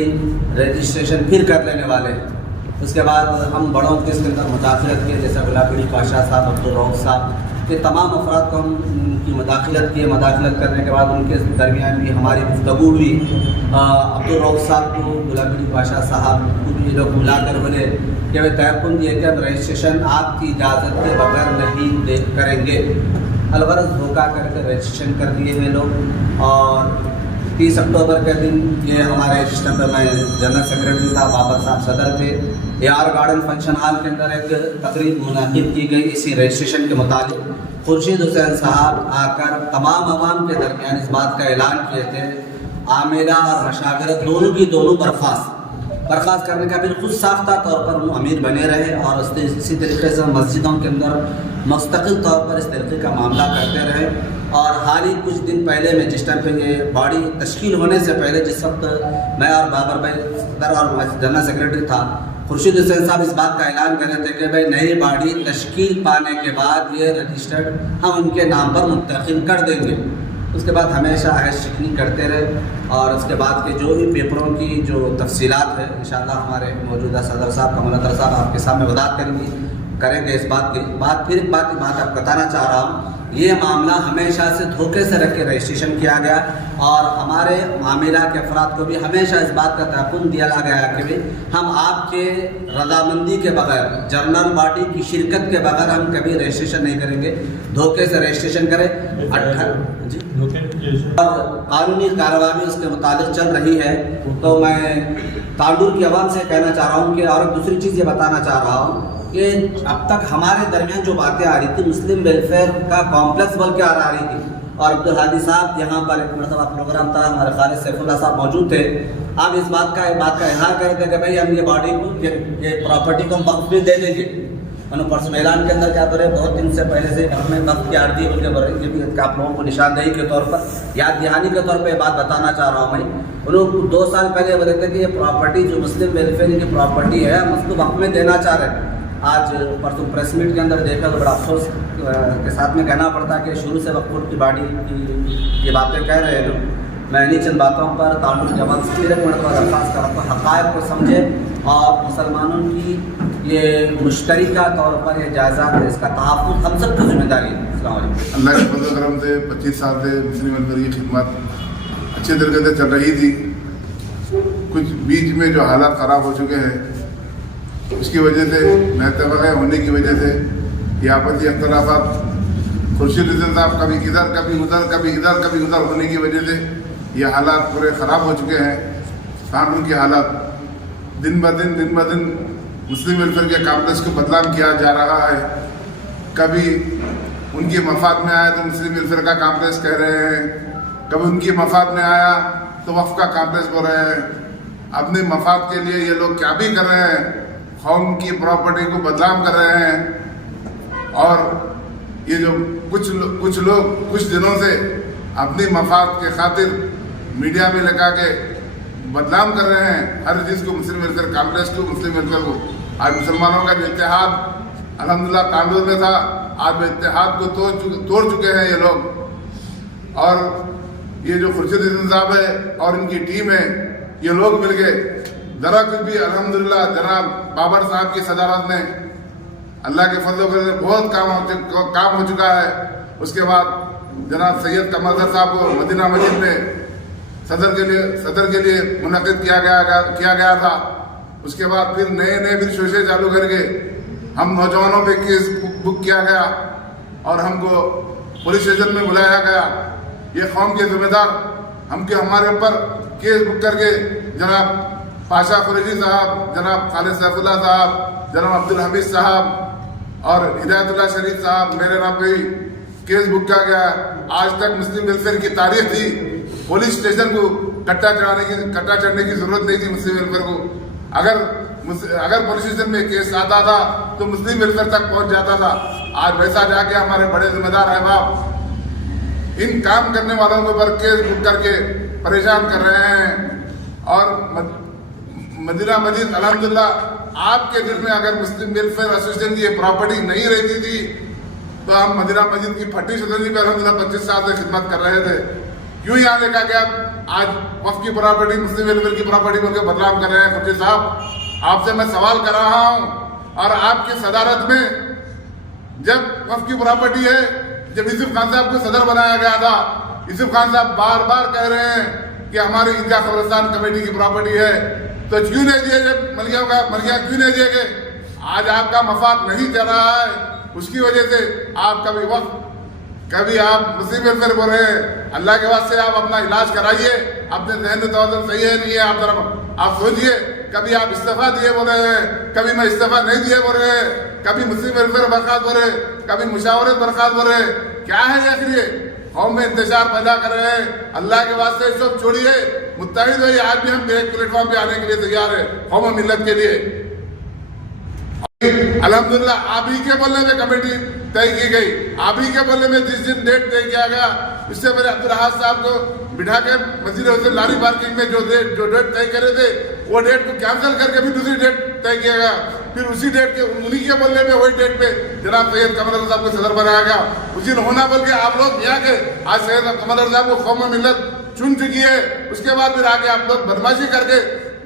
रजिस्ट्रेशन फिर कर लेने वाले हैं। उसके बाद हम बड़ों के इसके अंदर मुदाखलत किए, जैसे गुलाबड़ी पाशा साहब, अब्दुल रऊफ साहब के तमाम अफराद को हम उनकी मुदाखलत किए। मुदाखलत करने के बाद उनके दरमियान भी हमारी गुफ्तगू हुई। अब्दुल रऊफ साहब को, गुलाबड़ी पाशा साहब को ये लोग बुलाकर बोले कि वे तयक़ुन दिए कि हम रजिस्ट्रेशन आपकी इजाज़त के बगैर नहीं करेंगे। अलगरज़ धोखा करके रजिस्ट्रेशन कर दिए वे लोग। और 30 अक्टूबर के दिन ये हमारे सिस्टम पर मैं जनरल सेक्रेटरी था, बाबर साहब सदर थे। AR गार्डन फंक्शन हॉल के अंदर एक तकरीब मुनाकिद की गई इसी रजिस्ट्रेशन के मुतालिक। खुर्शीद हुसैन साहब आकर तमाम अवाम के दरमियान इस बात का ऐलान किए थे आमिला और मशाविरत दोनों की दोनों बर्खास्त करने का। फिर खुद साख्ता तौर पर वो अमीर बने रहे और इसी तरीके से मस्जिदों के अंदर मुस्तकिल तौर पर इस तरीके का मामला करते रहे। और हाल ही कुछ दिन पहले में जिस टाइम पे ये बॉडी तश्कील होने से पहले जिस वक्त मैं और बाबर भाई सदर और जनरल सेक्रेटरी था, खुर्शीद हुसैन साहब इस बात का ऐलान कर रहे थे कि भाई नई बॉडी तश्कील पाने के बाद ये रजिस्टर्ड हम उनके नाम पर मुंतकिल कर देंगे। उसके बाद हमेशा अहद शिकनी करते रहे और उसके बाद के जो भी पेपरों की जो तफसीलात है इंशाअल्लाह हमारे मौजूदा सदर साहब कमल अतर साहब आपके सामने वजाहत करेंगे इस बात की। फिर एक बात आप बताना चाह रहा हूँ, ये मामला हमेशा से धोखे से रख के रजिस्ट्रेशन किया गया और हमारे मामला के अफराद को भी हमेशा इस बात का तयक़ुन दिया गया कि भाई हम आपके रजामंदी के बगैर जनरल बॉडी की शिरकत के बगैर हम कभी रजिस्ट्रेशन नहीं करेंगे, धोखे से रजिस्ट्रेशन करें। और कानूनी कार्रवाई उसके मुताबिक चल रही है। तो मैं तांडूर की आवाम से कहना चाह रहा हूँ कि और दूसरी चीज़ ये बताना चाह रहा हूँ कि अब तक हमारे दरमियान जो बातें आ रही थी मुस्लिम वेलफेयर का कॉम्प्लेक्स बल के आ रही थी और अब्दुल हादी साहब यहाँ पर एक मरतबा प्रोग्राम था, हमारे खालिद सैफुल्लाह साहब मौजूद थे। आप इस बात का इजहार कर रहे थे कि भाई हम ये बॉडी को ये प्रॉपर्टी को हम वक्फ में दे देंगे। मैंने परसों ऐलान के अंदर क्या बोले, बहुत दिन से पहले से हमें वक्त की आरती उनके बारे में भी आप लोगों को निशानदेही के तौर पर याद दहानी के तौर पर बात बताना चाह रहा हूँ। मैं उन लोग 2 साल पहले बोले थे कि ये प्रॉपर्टी जो मुस्लिम वेलफेयर की प्रॉपर्टी है हम उसको वक्त में देना चाह रहे हैं। आज परसों प्रेस मीट के अंदर देखा तो बड़ा अफसोस के साथ में कहना पड़ता है कि शुरू से वक्फ की बॉडी की ये बातें कह रहे हैं लोग। मैं इन्हीं चंद बातों पर ताल्लुक़ जवान से फिर एक मरतबा दरख्वास्त कर रहा हूँ, हक़ाइक़ को समझे और मुसलमानों की ये मुश्तरका तौर पर ये जायज़ा है, इसका तहफ़्फ़ुज़ हम सब की जिम्मेदारी है। अस्सलाम वालेकुम। अल्लाह के फज़ल करम से 25 साल से मुस्लिम वेलफेयर की खिदमत अच्छे तरीके से चल रही थी। कुछ बीच में जो हालात ख़राब हो चुके हैं उसकी वजह से महतवाक़ होने की वजह से ये आपसी अख्तलाफात खुर्शीद हुसैन साहब कभी इधर कभी उधर कभी इधर कभी उधर होने की वजह से ये हालात पूरे ख़राब हो चुके हैं। कानून के हालात दिन ब दिन मुस्लिम वेलफेयर के कॉम्प्लेक्स को बदनाम किया जा रहा है। कभी उनके मफाद में आया तो मुस्लिम वेलफेयर का कॉम्प्लेक्स कह रहे हैं, कभी उनके मफाद में आया तो वक्फ का कॉम्प्लेक्स बोल रहे हैं। अपने मफाद के लिए ये लोग क्या भी कर रहे हैं, कौम की प्रॉपर्टी को बदनाम कर रहे हैं। और ये जो कुछ लोग कुछ दिनों से अपनी मफाद के खातिर मीडिया में लगा के बदनाम कर रहे हैं हर चीज़ को, मुस्लिम वेलफेयर कॉम्प्लेक्स को, मुस्लिम वेलफेयर को। आज मुसलमानों का जो इत्तेहाद अल्हम्दुलिल्लाह कानून में था, आज वो इत्तेहाद को तोड़ चुके हैं ये लोग। और ये जो खुर्शीद हुसैन साहब है और इनकी टीम है, ये लोग मिल गए ज़रा कुछ भी अल्हम्दुलिल्लाह जनाब बाबर साहब की सदारत में अल्लाह के फजल से बहुत काम हो चुका है। उसके बाद जनाब सैयद कमल अतर साहब को मदीना मस्जिद में सदर के लिए मुनक़िद किया गया था। उसके बाद फिर नए फिर शोशे चालू करके हम नौजवानों पे केस बुक किया गया और हमको पुलिस स्टेशन में बुलाया गया। ये कौम के जिम्मेदार हमारे ऊपर केस बुक करके जनाब पाशा कुरैशी साहब, जनाब खालिद सैफुल्लाह साहब, जनाब अब्दुल हमीद साहब और हिदायतुल्लाह शरीफ साहब, मेरे नाम पे ही केस बुक किया गया। आज तक मुस्लिम वेलफेयर की तारीख थी, पुलिस स्टेशन को कट्टा चढ़ने की जरूरत नहीं थी मुस्लिम वेलफेयर को। अगर पुलिस स्टेशन में केस आता था तो मुस्लिम वेलफेयर तक पहुंच जाता था। आज वैसा जाके हमारे बड़े जिम्मेदार अहबाब इन काम करने वालों के ऊपर केस बुक करके परेशान कर रहे हैं। और मदीना मस्जिद अल्हम्दुलिल्लाह आपके दिल में अगर मुस्लिम वेलफेयर एसोसिएशन की प्रॉपर्टी नहीं रहती थी तो हम मदीना मस्जिद की फटी सदनी में अल्हम्दुलिल्लाह 25 साल से खिदमत कर रहे थे। क्यों यहाँ देखा गया आज वक्फ की प्रॉपर्टी मुस्लिम वेलफेयर की प्रॉपर्टी बोल के बदलाव कर रहे हैं? खुर्शीद साहब, आपसे मैं सवाल कर रहा हूँ और आपकी सदारत में जब वक्फ की प्रॉपर्टी है, जब यूसुफ खान साहब को सदर बनाया गया था, यूसुफ खान साहब बार बार कह रहे हैं कि हमारी ईदगाह कब्रिस्तान कमेटी की प्रॉपर्टी है, तो क्यों नहीं दिए? जब मलिया क्यों नहीं दिए गए? आज आपका मफाद नहीं चल रहा है, उसकी वजह से आप कभी आप मुस्लिम वेलफेयर बोल रहे हैं। अल्लाह के वास्ते आप अपना इलाज कराइए, अपने जहन तवज्जुह सही है नहीं है आप सोचिए। कभी आप इस्तीफा दिए बोल रहे हैं, कभी मैं इस्तीफा नहीं दिए बोल रहे हैं, कभी मुस्लिम वेलफेयर बर्खास्त बोल रहे, कभी मुशावरत बर्खास्त बोल रहे। क्या है ये? आखिर कौम में इंतजार पैदा कर रहे हैं। अल्लाह के वास्ते सब छोड़िए, मुत्तहिद होइए। आज भी हम एक प्लेटफॉर्म पे आने के लिए तैयार है कौम और मिल्लत के लिए। अल्हम्दुलिल्लाह आप ही के बोलने में कमेटी तय की गई, आप ही के बोलने में जिस दिन डेट तय किया गया, इससे मेरे अब्दुल अहाद साहब को बिठा के मस्जिद हुसैन लारी पार्किंग में जो डेट तय करे थे वो डेट को कैंसिल करके भी दूसरी डेट तय किया गया। फिर उसी डेट के उन्हीं के बोलने में वही डेट पे जनाब सैयद कमर अली साहब को सदर बनाया गया। उसी दिन होना बोल के आप लोग यहाँ के आज सैयद कमर अली साहब को कौम मिल्लत चुन चुकी है, उसके बाद फिर आगे आप लोग बदमाशी करके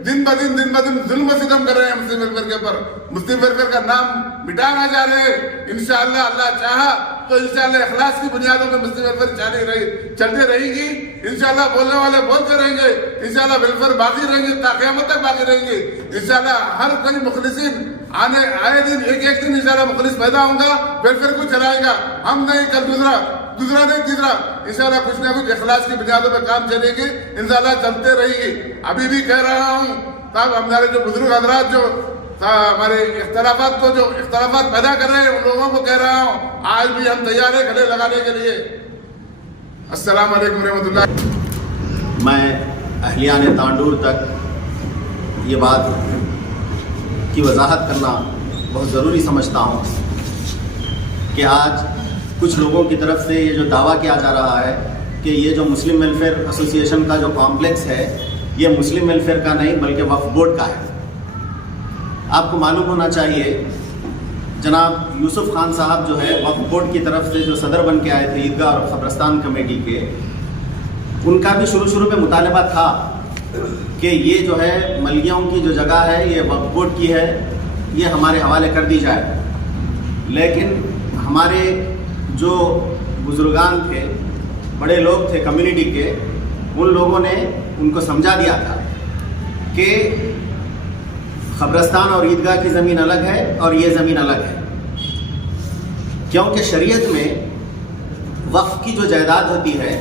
दिन ब दिन जुल्म सितम कर रहे हैं मुस्लिम वेलफेयर के ऊपर, मुस्लिम वेलफेयर का नाम मिटाना चाह रहे हैं। इंशाअल्लाह अल्लाह चाहा तो इंशाअल्लाह इखलास की बुनियादों पर मुस्लिम वेलफेयर चलती रहेगी। इंशाअल्लाह बोलने वाले बोलते रहेंगे, इंशाअल्लाह वेलफेयर बाकी रहेंगे, क़यामत तक बाकी रहेंगे। इंशाअल्लाह हर कोई मुखलिसिन आए दिन एक दिन इंशाअल्लाह मुखलिस पैदा होगा, वेलफेयर को चलाएगा। हम नहीं कल दूसरा नहीं तीसरा, इंशाअल्लाह कुछ ना कुछ इखलास की बुनियादों पर काम चलेगी, इंशाअल्लाह चलते रहेगी। अभी भी कह रहा हूँ साहब, हमारे जो बुजुर्ग हजरात जो हमारे इख्तलाफात पैदा कर रहे हैं उन लोगों को कह रहा हूँ आज भी हम तैयार है गले लगाने के लिए। अस्सलाम वालेकुम रहमतुल्लाह। मैं अहलियान तांडूर तक ये बात की वजाहत करना बहुत ज़रूरी समझता हूँ कि आज कुछ लोगों की तरफ से ये जो दावा किया जा रहा है कि ये जो मुस्लिम वेलफेयर एसोसिएशन का जो कॉम्प्लेक्स है ये मुस्लिम वेलफेयर का नहीं बल्कि वक्फ बोर्ड का है। आपको मालूम होना चाहिए जनाब यूसुफ खान साहब जो है वक्फ बोर्ड की तरफ से जो सदर बन के आए थे ईदगाह और कब्रस्तान कमेटी के, उनका भी शुरू में मुतालबा था कि ये जो है मलगियों की जो जगह है ये वक्फ बोर्ड की है, ये हमारे हवाले कर दी जाए। लेकिन हमारे जो बुजुर्गान थे, बड़े लोग थे कम्युनिटी के, उन लोगों ने उनको समझा दिया था कि कब्रस्तान और ईदगाह की ज़मीन अलग है और ये ज़मीन अलग है, क्योंकि शरीयत में वक्फ की जो जायदाद होती है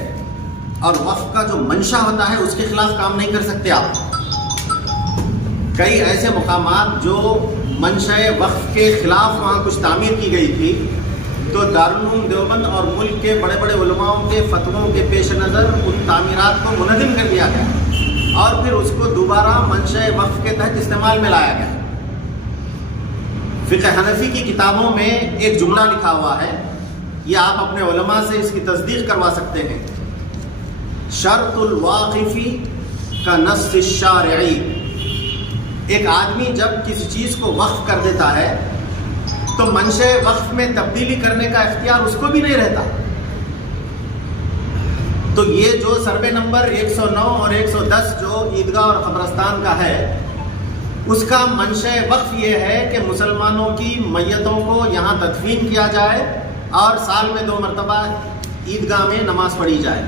और वक्फ का जो मंशा होता है उसके खिलाफ काम नहीं कर सकते आप। कई ऐसे मुकामात जो मंशा वक्फ के खिलाफ वहाँ कुछ तामीर की गई थी तो दारुल उलूम देवबंद और मुल्क के बड़े बड़े उलमाओं के फतवों के पेश नज़र उन तामीरात को मुनज़्ज़म कर दिया गया और फिर उसको दोबारा मंशा वक्फ के तहत इस्तेमाल में लाया गया। फ़िक़्ह हनफ़ी की किताबों में एक जुमला लिखा हुआ है, यह आप अपने उलमा से इसकी तस्दीक़ करवा सकते हैं। शर्तुल वाक़िफ़ी का नस्स शारई, एक आदमी जब किसी चीज़ को वक्फ कर देता है तो मंशे वक्फ में तब्दीली करने का इख्तियार उसको भी नहीं रहता। तो ये जो सर्वे नंबर 109 और 110 जो ईदगाह और कब्रस्तान का है उसका मंशे वक्फ ये है कि मुसलमानों की मैयतों को यहाँ तदफीन किया जाए और साल में 2 मरतबा ईदगाह में नमाज पढ़ी जाए।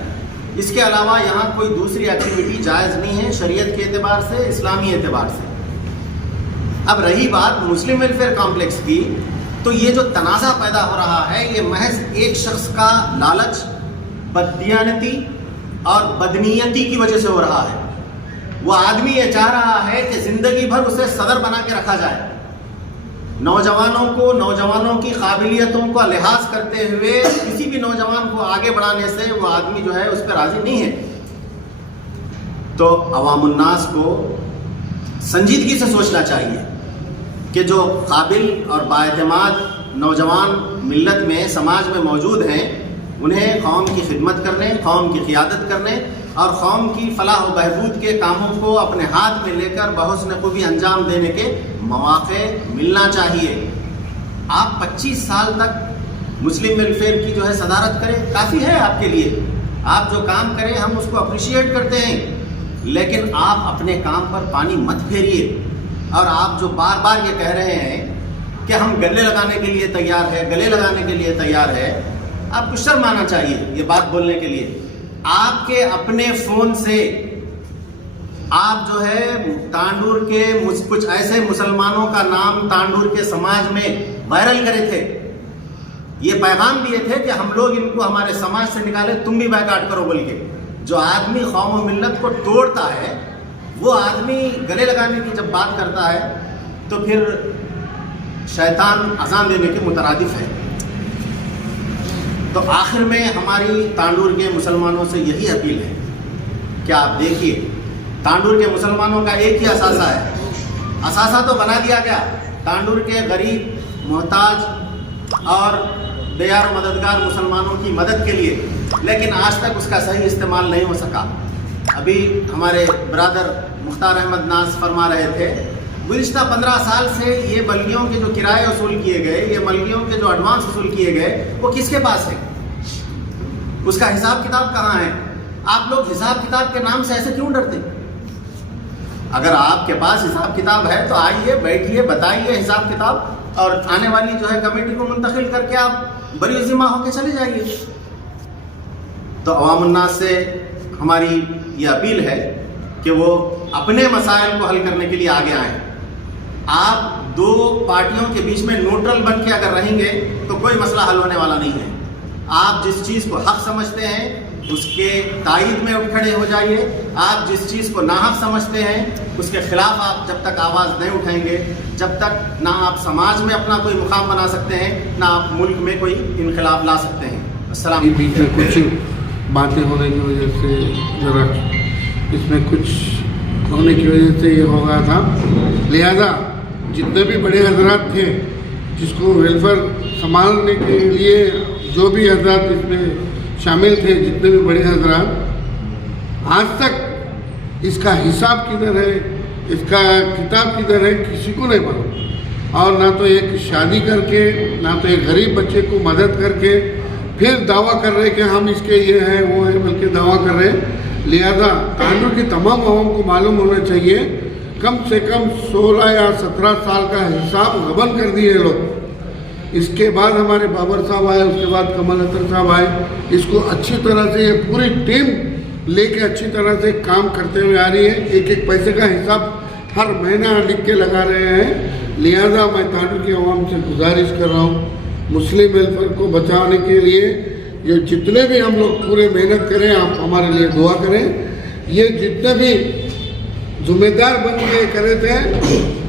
इसके अलावा यहाँ कोई दूसरी एक्टिविटी जायज़ नहीं है शरीयत के एतबार से, इस्लामी एतबार से। अब रही बात मुस्लिम वेलफेयर कॉम्प्लेक्स की, तो ये जो तनाज़ा पैदा हो रहा है ये महज एक शख्स का लालच, बददियानती और बदनीयती की वजह से हो रहा है। वो आदमी ये चाह रहा है कि ज़िंदगी भर उसे सदर बना के रखा जाए, नौजवानों की काबिलियतों का लिहाज करते हुए किसी भी नौजवान को आगे बढ़ाने से वो आदमी जो है उस पर राज़ी नहीं है। तो अवामुन्नास को संजीदगी से सोचना चाहिए कि जो काबिल और बाएतमाद नौजवान मिल्लत में समाज में मौजूद हैं उन्हें कौम की खिदमत करने, कौम की क़ियादत करने और कौम की फलाह व बहबूद के कामों को अपने हाथ में लेकर बहुस्न खूबी अंजाम देने के मौक़े मिलना चाहिए। आप 25 साल तक मुस्लिम वेलफेयर की जो है सदारत करें, काफ़ी है आपके लिए। आप जो काम करें हम उसको अप्रिशिएट करते हैं, लेकिन आप अपने काम पर पानी मत फेरिए। और आप जो बार बार ये कह रहे हैं कि हम गले लगाने के लिए तैयार है, गले लगाने के लिए तैयार है, आपको शर्म आना चाहिए ये बात बोलने के लिए। आपके अपने फ़ोन से आप जो है तांडूर के कुछ ऐसे मुसलमानों का नाम तांडूर के समाज में वायरल करे थे, ये पैगाम दिए थे कि हम लोग इनको हमारे समाज से निकाले, तुम भी बैकाट करो बोल के। जो आदमी कौम व मिल्लत को तोड़ता है वो आदमी गले लगाने की जब बात करता है तो फिर शैतान अज़ान देने के मुतरादिफ है। तो आखिर में हमारी तांडूर के मुसलमानों से यही अपील है कि आप देखिए, तांडूर के मुसलमानों का एक ही असासा है, असासा तो बना दिया गया। तांडूर के गरीब मोहताज और बेयार मददगार मुसलमानों की मदद के लिए, लेकिन आज तक उसका सही इस्तेमाल नहीं हो सका। अभी हमारे ब्रदर मुख्तार अहमद नाज फरमा रहे थे, गुज़िश्ता 15 साल से ये बल्लियों के जो किराए वसूल किए गए, ये बल्लियों के जो एडवांस वसूल किए गए, वो किसके पास है? उसका हिसाब किताब कहाँ है? आप लोग हिसाब किताब के नाम से ऐसे क्यों डरते? अगर आपके पास हिसाब किताब है तो आइए, बैठिए, बताइए हिसाब किताब, और आने वाली जो है कमेटी को मुंतकिल करके आप बरी ज़िम्मा होकर चले जाइए। तो अवामुन्नास से हमारी ये अपील है कि वो अपने मसाइल को हल करने के लिए आगे आएँ। आप दो पार्टियों के बीच में न्यूट्रल बन के अगर रहेंगे तो कोई मसला हल होने वाला नहीं है। आप जिस चीज़ को हक समझते हैं उसके तायद में उठ खड़े हो जाइए। आप जिस चीज़ को नाहक समझते हैं उसके खिलाफ आप जब तक आवाज़ नहीं उठाएंगे, जब तक ना आप समाज में अपना कोई मुकाम बना सकते हैं, ना आप मुल्क में कोई इनकलाब ला सकते हैं। अस्सलाम। बीच में कुछ बातें होने की वजह से ज़रा इसमें कुछ होने की वजह से ये हो गया था, लिहाजा जितने भी बड़े हजरात थे जिसको वेलफेयर संभालने के लिए जो भी हजरात इसमें शामिल थे, जितने भी बड़े हजरात, आज तक इसका हिसाब किधर है, इसका किताब किधर है, किसी को नहीं मालूम। और ना तो एक शादी करके, ना तो एक गरीब बच्चे को मदद करके फिर दावा कर रहे कि हम इसके ये हैं वो है, बल्कि दावा कर रहे। लिहाजा तांडूर की तमाम आवाम को मालूम होना चाहिए, कम से कम 16 या 17 साल का हिसाब गबन कर दिए लोग। इसके बाद हमारे बाबर साहब आए, उसके बाद कमल अतर साहब आए, इसको अच्छी तरह से ये पूरी टीम लेके अच्छी तरह से काम करते हुए आ रही है। एक एक पैसे का हिसाब हर महीना लिख के लगा रहे हैं। लिहाजा मैं तांडूर की आवाम से गुजारिश कर रहा हूँ, मुस्लिम वेलफेयर को बचाने के लिए ये जितने भी हम लोग पूरे मेहनत करें, आप हमारे लिए दुआ करें। ये जितने भी जिम्मेदार बन के करे थे,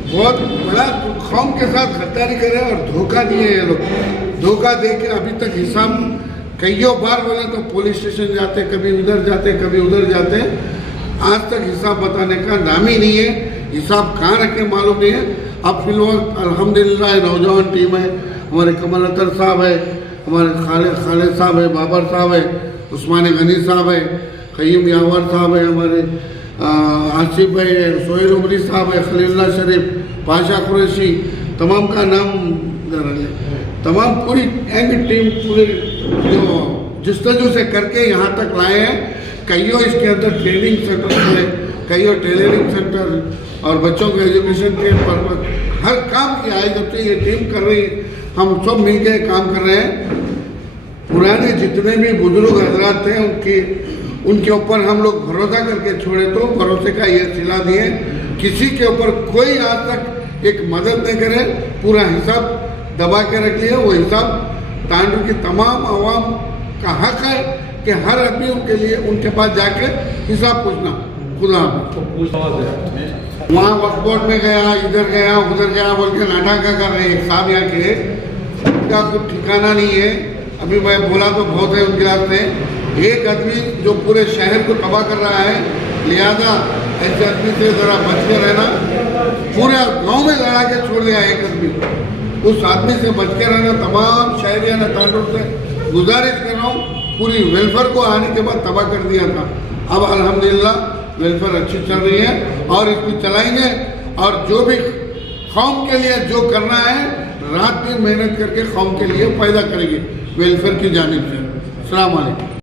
बहुत बड़ा कौम के साथ गद्दारी करे और धोखा दिए ये लोग। धोखा दे के अभी तक हिसाब कईयों बार बोले तो पुलिस स्टेशन जाते, कभी उधर जाते, कभी उधर जाते, आज तक हिसाब बताने का नाम ही नहीं है। हिसाब कहाँ रखे मालूम नहीं है। अब फिलहाल अल्हम्दुलिल्लाह नौजवान टीम है, हमारे कमल अतर साहब है, हमारे खालिद साहब है, बाबर साहब है, उस्मान गनी साहब है, क़य्यूम यावर साहब है, हमारे आसिफ भाई है, सोहेल उमरी साहब है, खलीलुल्लाह शरीफ, पाशा कुरैशी, तमाम का नाम तमाम पूरी यंग टीम पूरे जो जस्तजू से करके यहाँ तक लाए हैं। कईयों इसके अंदर ट्रेनिंग सेंटर है, कईयों टेलरिंग सेंटर और बच्चों के एजुकेशन के पर्पज हर काम की आए जब से ये टीम कर रही, हम सब मिल के काम कर रहे हैं। पुराने जितने भी बुजुर्ग हजरात थे उनके ऊपर हम लोग भरोसा करके छोड़े तो भरोसे का ये सिला दिए। किसी के ऊपर कोई आज तक एक मदद नहीं करे, पूरा हिसाब दबा के रख लिया। वो हिसाब तांडूर की तमाम आवाम का हक है कि हर आदमी उनके लिए उनके पास जाके हिसाब पूछना। खुदा वहाँ वक्फ बोर्ड में गया, इधर गया, उधर गया बोल के नाटक कर रहे हैं। एक साहब यहाँ के उनका कुछ ठिकाना नहीं है। अभी मैं बोला तो बहुत है उनके रास्ते। एक आदमी जो पूरे शहर को तबाह कर रहा है, लिहाजा ऐसे आदमी से ज़रा बच के रहना। पूरे गांव में लड़ा के छोड़ दिया एक आदमी, उस आदमी से बच के रहना। तमाम शहरियान तांडूर से गुजारिश कर रहा हूँ, पूरी वेलफेयर को आने के बाद तबाह कर दिया था। अब अल्हम्दुलिल्लाह वेलफेयर अच्छी चल रही है और इसको चलाएंगे। और जो भी कौम के लिए जो करना है, रात दिन मेहनत करके कौम के लिए पैदा करेंगे वेलफेयर की जानिब से। अस्सलाम वालेकुम।